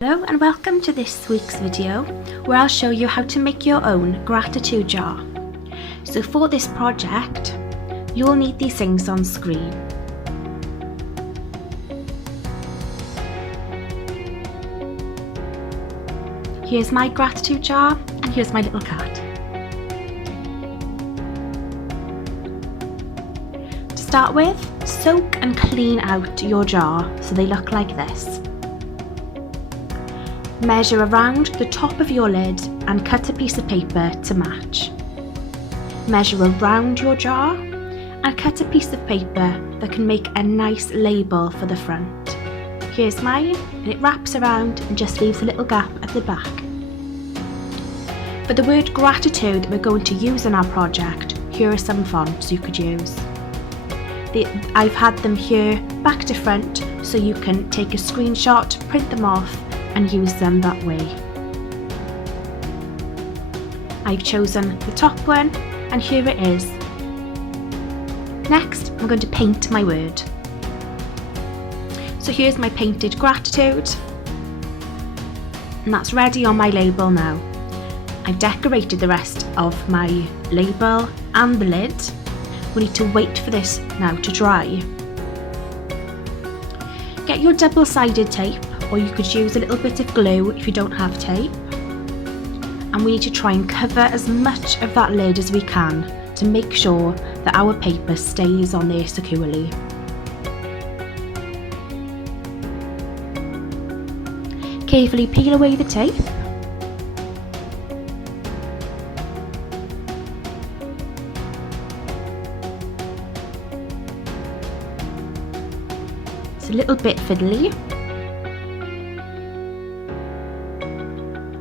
Hello and welcome to this week's video where I'll show you how to make your own gratitude jar. So for this project, you'll need these things on screen. Here's my gratitude jar and here's my little cat. To start with, soak and clean out your jar so they look like this. Measure around the top of your lid and cut a piece of paper to match. Measure around your jar and cut a piece of paper that can make a nice label for the front. Here's mine, and it wraps around and just leaves a little gap at the back. For the word gratitude that we're going to use in our project, here are some fonts you could use. I've had them here back to front so you can take a screenshot, print them off and use them that way. I've chosen the top one and here it is. Next, I'm going to paint my word. So here's my painted gratitude and that's ready on my label now. I've decorated the rest of my label and the lid. We need to wait for this now to dry. Get your double-sided tape, or you could use a little bit of glue if you don't have tape. And we need to try and cover as much of that lid as we can to make sure that our paper stays on there securely. Carefully peel away the tape. It's a little bit fiddly.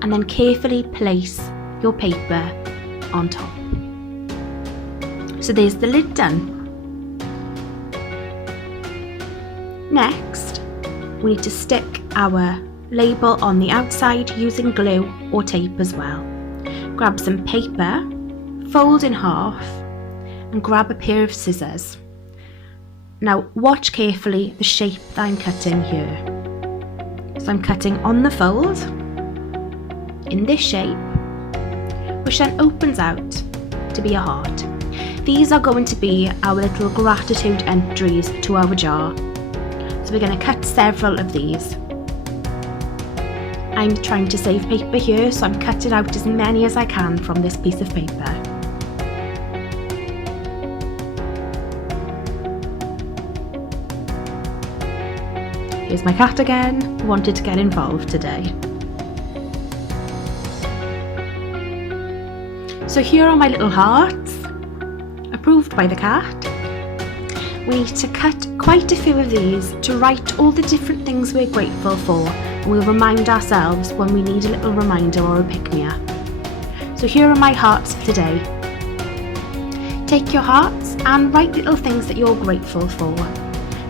And then carefully place your paper on top. So there's the lid done. Next, we need to stick our label on the outside using glue or tape as well. Grab some paper, fold in half, and grab a pair of scissors. Now watch carefully the shape that I'm cutting here. So I'm cutting on the fold, in this shape, which then opens out to be a heart. These are going to be our little gratitude entries to our jar. So we're going to cut several of these. I'm trying to save paper here, so I'm cutting out as many as I can from this piece of paper. Here's my cat again, who wanted to get involved today. So here are my little hearts, approved by the cat. We need to cut quite a few of these to write all the different things we're grateful for, and we'll remind ourselves when we need a little reminder or a pick-me-up. So here are my hearts for today. Take your hearts and write little things that you're grateful for.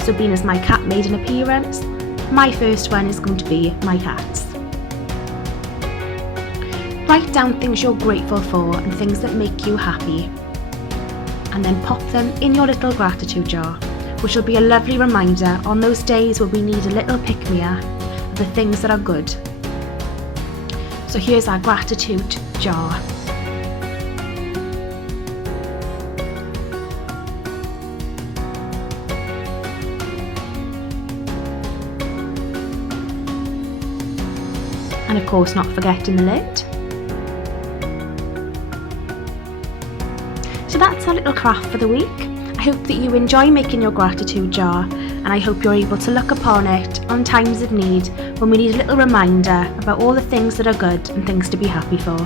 So being as my cat made an appearance, my first one is going to be my cats. Write down things you're grateful for and things that make you happy. And then pop them in your little gratitude jar, which will be a lovely reminder on those days where we need a little pick-me-up of the things that are good. So here's our gratitude jar. And of course, not forgetting the lid. So that's our little craft for the week. I hope that you enjoy making your gratitude jar, and I hope you're able to look upon it on times of need when we need a little reminder about all the things that are good and things to be happy for.